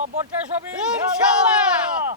খাতি জব্বরটা সবই ইনশাআল্লাহ।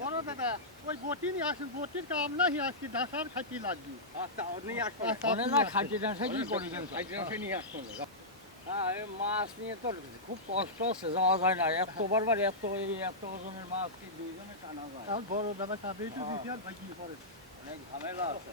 বড় দাদা ওই বটি নিয়ে আসুন বটির কাম নাই আজকে ঢাকার খাইতে লাগবে। আচ্ছা নিয়ে আচ্ছা, না কি করবেন নিয়ে হ্যাঁ মাছ নিয়ে তো খুব কষ্ট আছে যাওয়া যায় না। এত বারবার এত এত ওজনের মাছ কি দুইজনে টানা যায়? বড় দাদা দিতে আর ভাগিয়ে পড়ে অনেক ঝামেলা আছে।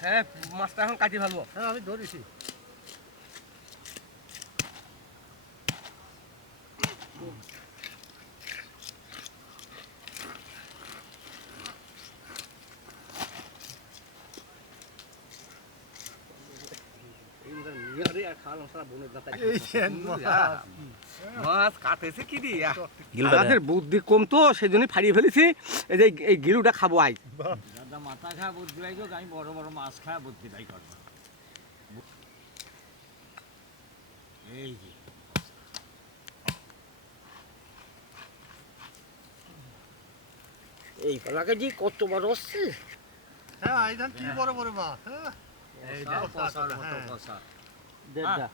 হ্যাঁ মাছটা এখন কাটি হ্যাঁ আমি ধরেছি। বুদ্ধি কম তো সেই জন্য ফাড়িয়ে ফেলেছি। এই যে এই গিলুটা খাব মাথা খায় বুদ্ধি পাই হোক আমি বড় বড় মাছ খায় বুদ্ধি পাই করব। এই যে। এই কলাকে জি কত বড় হচ্ছে হ্যাঁ এই ধান কি বড় বড় মাছ হ্যাঁ? এই দেখো, হ্যাঁ।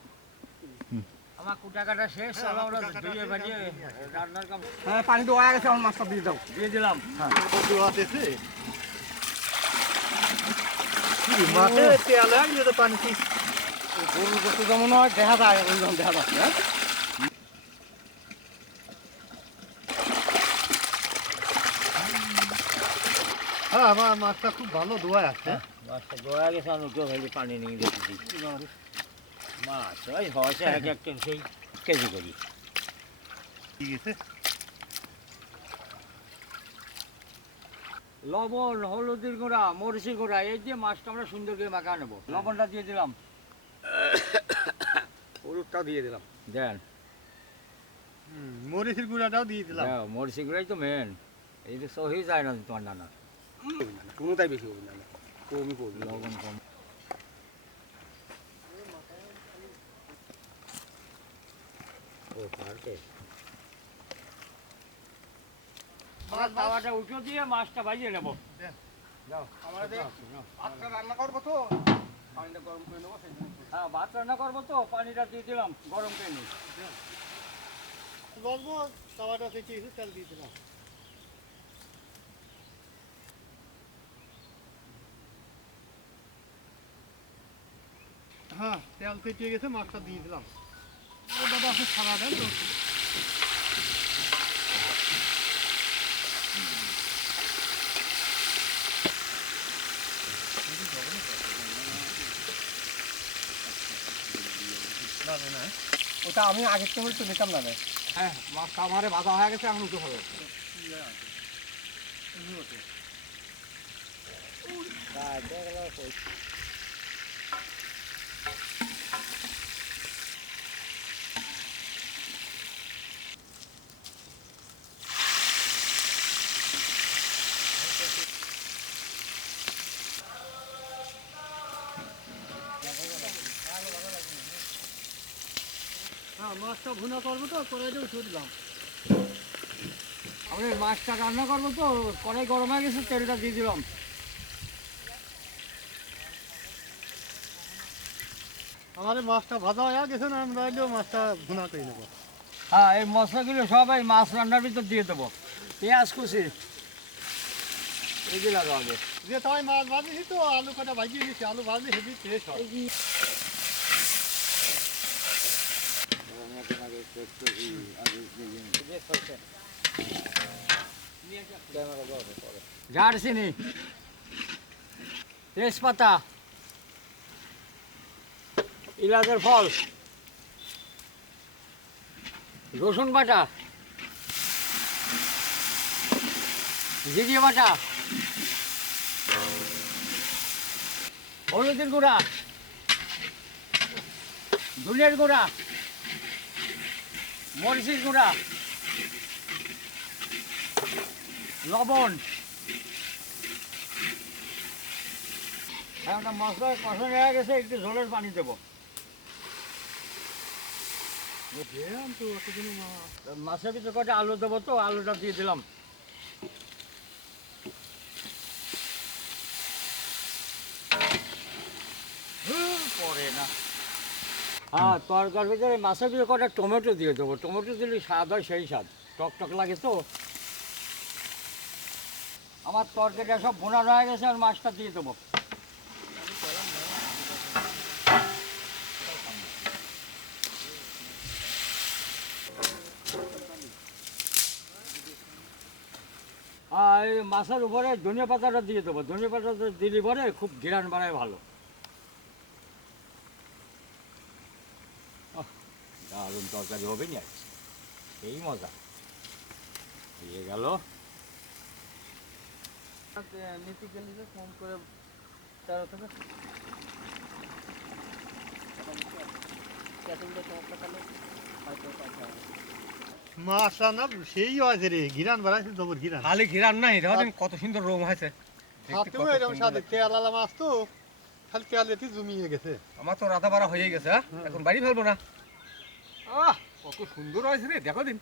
আমার কুটা কাটা শেষ হ্যাঁ, আমরা ধুয়ে শেষ, হ্যাঁ। রান্নার কাম হ্যাঁ পানি তো হয়ে গেছে আমার মাছটা দিয়ে দাও। দিয়ে দিলাম। কত আতেছে? কি গরুর গোস্ত যেমন হয় দেখা যায় ওই রকম দেখা যাচ্ছে হ্যাঁ হ্যাঁ আমার মাছটা খুব ভালো ধোয়া আছে মাছটা গোয়া গেছে আমি উঠে ফেলি পানি নিয়ে দেখেছি মাছ ওই হয়েছে এক এক সেই কেজি করি ঠিক আছে লবণ হলুদের গুঁড়া মরিচের গুঁড়া এই যে মাছটা আমরা সুন্দর করে মাখা নেব। লবণটা দিয়ে দিলাম। হলুদটা দিয়ে দিলাম। দেন। মরিচের গুঁড়াটাও দিয়ে দিলাম। দাও, মরিচের গুঁড়াই তো মেন এই তো সহি যায় না তোমার নানা। কোনোটাই বেশি হবে না। কমই করবি। লবণ কম। ও মাছ তাওয়াটা উঠো দিয়ে মাছটা ভাজিয়ে নেব। ভাতটা রান্না করব তো? পানিটা গরম করে নেব সেই হ্যাঁ ভাত রান্না করব তো পানিটা দিয়ে দিলাম গরম করে নিই। বলব তাওয়াটা থেকে একটু তেল দিয়ে দিলাম। হ্যাঁ তেল পেটিয়ে গেছে মাছটা দিয়ে দিলাম। ও দাদা আপনি সারা দেন তো। ওটা আমি আগের থেকে তো নিতাম না রে। হ্যাঁ মাছটা বাধা হয়ে গেছে এখন উঠে হবে। হ্যাঁ মাছটা ভুনা করব তো কড়াইটা উঠিয়ে দিলাম আমি মাছটা রান্না করব তো কড়াই গরম হয়ে গেছে তেলটা দিয়ে দিলাম। আমাদের মাছটা ভাজা হয়ে গেছে না আমরা এলেও মাছটা ভুনা করে নেব। হ্যাঁ এই মশলাগুলো সবাই মাছ রান্নার ভিতর দিয়ে দেবো। পেঁয়াজ কুচি এগুলো আগে। যে তাই মাছ ভাজিছি তো আলু কটা ভাজিয়ে দিচ্ছি আলু ভাজলে হেভি টেস্ট হয়। ঝাড়চিনি তেজপাতা। ইলাচের ফল। রসুন বাটা। জিরিয়ে বাটা। হলুদের গুঁড়া। ধুনের গুঁড়া। মরিচের গুঁড়া। লবণ। এখন মশলা কষানো হয়ে গেছে, একটু ঝোলের পানি দেবো। মাছের ভিতরে কটা আলু দেবো তো, আলুটা দিয়ে দিলাম। পরে না। হ্যাঁ তরকার ভিতরে মাছের ভিতরে কটা টমেটো দিয়ে দেবো। টমেটো দিলে স্বাদ হয় সেই স্বাদ। টক টক লাগে তো। আমার তরকারিটা সব বোনানো হয়ে গেছে আর মাছটা দিয়ে দেবো। আর এই মাছের উপরে ধনিয়া পাতাটা দিয়ে দেবো। ধনিয়া পাতাটা দিলে পরে খুব ঘিরান বাড়ায় ভালো। দারুণ তরকারি হবে নি এই মজা। দিয়ে গেল। নীতি গেলি ফোন করে তেরো থেকে। মাছটা না সেই আছে রে গিরান বাড়াইছে জবর গিরান খালি ঘিরান নাই দেখেন কত সুন্দর রোম হয়েছে। হাতেও এরকম সাথে মাছ তো খালি তেল এতে জমিয়ে গেছে। আমার তো রাধা বাড়া হয়ে গেছে হ্যাঁ? এখন বাড়ি ফেলব না। আহ কত সুন্দর হয়েছে রে দেখো দিন।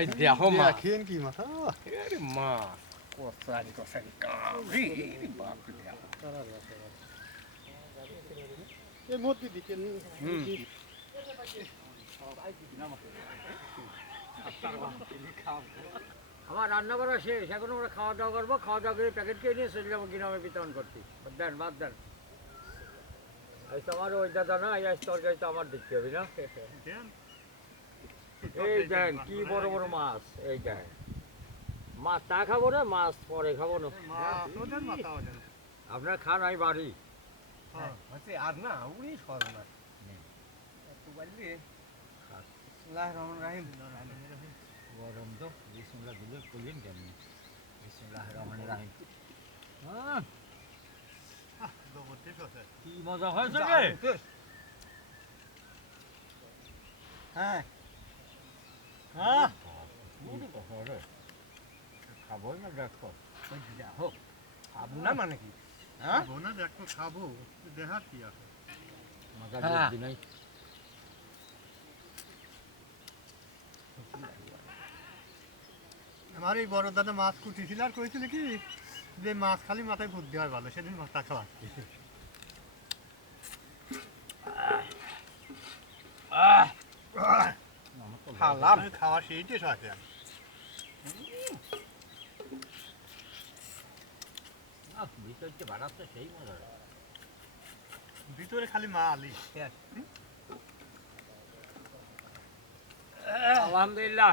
এই দেখো মা দেখেন কি মাছ আরে মা কসারি কসারি কাবরি বাপ রে এই দিকে হুম। আমার রান্না করা শেষ এখন আমরা খাওয়া দাওয়া করব। খাওয়া দাওয়া করে প্যাকেট কিনে নিয়ে চলে যাব গ্রামে বিতরণ করতে দেন বাদ দেন। আজ তো আমার ওই দাদা না আজ তরকারি তো আমার দেখতে হবে না। এই দেন কি বড় বড় মাছ এই দেন। মাছ তা খাব না মাছ পরে খাব না। আপনার খান আমি বাড়ি। আর না উনি সর্বনাশ একটু বাড়লি বিসমিল্লাহ রহমান রাহিম। গরম তো বিসমুল্লাহ দিলে করলেন কেন বিসমুল্লাহ রহমান রাহিম। জবর ঠিক আছে কি মজা হয়েছে হ্যাঁ। হ্যাঁ? খাব না দেখো দেখো খাব না মানে কি? হ্যাঁ? খাব না দেখো খাব। দেখার কি আছে মজা হ্যাঁ। বুদ্ধি নাই আমার এই বড় দাদা মাছ কুটিছিল আর কইছিল কি যে মাছ খালি মাথায় বুদ্ধি হয় ভালো সেদিন মাছটা খাওয়া। খালাম খাওয়া সেইটাই সাথে আহ, ভিতরটা বাড়াচ্ছে সেই মজা ভিতরে খালি মা আলি আলহামদুলিল্লাহ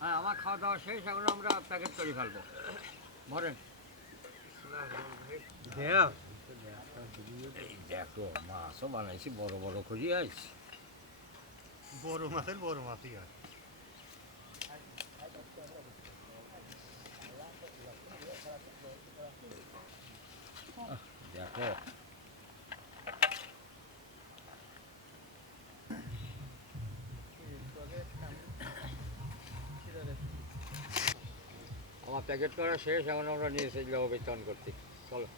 হ্যাঁ আমার খাওয়া দাওয়া শেষ এখন আমরা প্যাকেট করে ফেলব এই দেখো মাছও বানাইছি বড় বড় করে আইছি বড় মাছের বড় মাছই আছে দেখো। আমার প্যাকেট করা শেষ এখন আমরা নিয়ে এসে যাব বিতরণ করতে। চলো।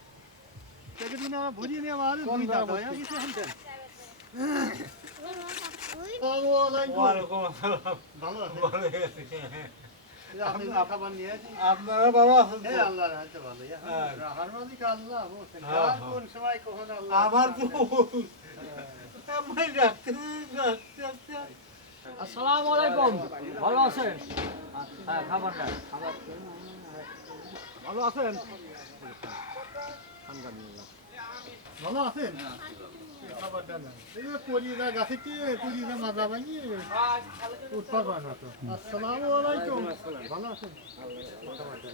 প্যাকেট মানে আমার ভরিয়ে নিয়ে আমার দুই হয়ে গেছে হানতেন। আসসালামু আলাইকুম। ভালো আছেন? আল্লাহ, ডাক্তার আসসালামু আলাইকুম। ভালো আছেন? হ্যাঁ খাবার ভালো আছেন? ভালো আছেন? খাবারটা নেন। এই যে গাছে কি কলিজা মাজা ভাঙিয়ে উৎপাদ হয় না তো। আসসালামু আলাইকুম। ভালো আছেন? খাবারটা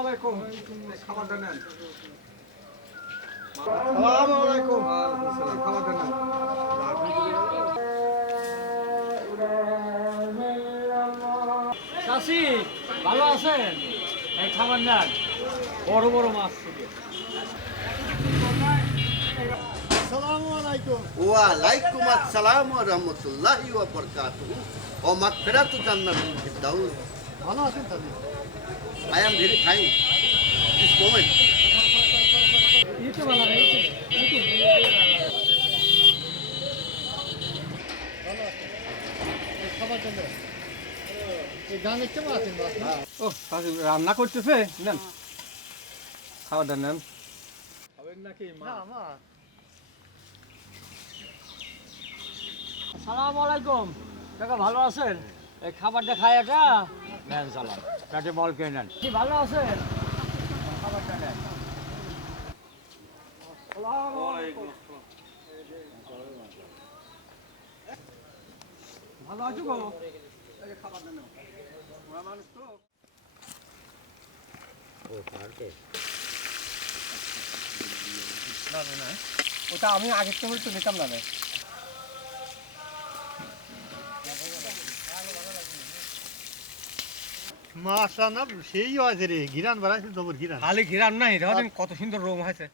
আলাইকুম। খাবারটা নেন। সালাম আলাইকুম। খাবারটা নেন। চাষি ভালো আছেন? এই খাবার নেন। বড় বড় মাছ। ছিল আসসালামু আলাইকুম ওয়ালাইকুম আসসালাম ওয়া রাহমাতুল্লাহি ওয়া বারাকাতুহু। ও মাগফিরাতু জান্নাতুল ফিরদাউস। ভালো আছেন তাহলে? I am very fine this moment এই খাবারটা নেন এই গানের কেমন আছেন বাবা? ও রান্না করতেছে? নেন। খাবারটা নেন। না আমার। সালাম আলাইকুম। কাকা ভালো আছেন? এই খাবারটা খাই এটা নেন সালাম। কাটে বল কে নেন। কি ভালো আছেন? খাবারটা নেন। আছো গো? মানুষ তো। ওটা আমি আগের সময় তো নিতাম না মাছ না সেই আছে রে ঘিরান বাড়াইছে জবর ঘিরান খালি ঘিরান নাই কত সুন্দর রোম হয়েছে।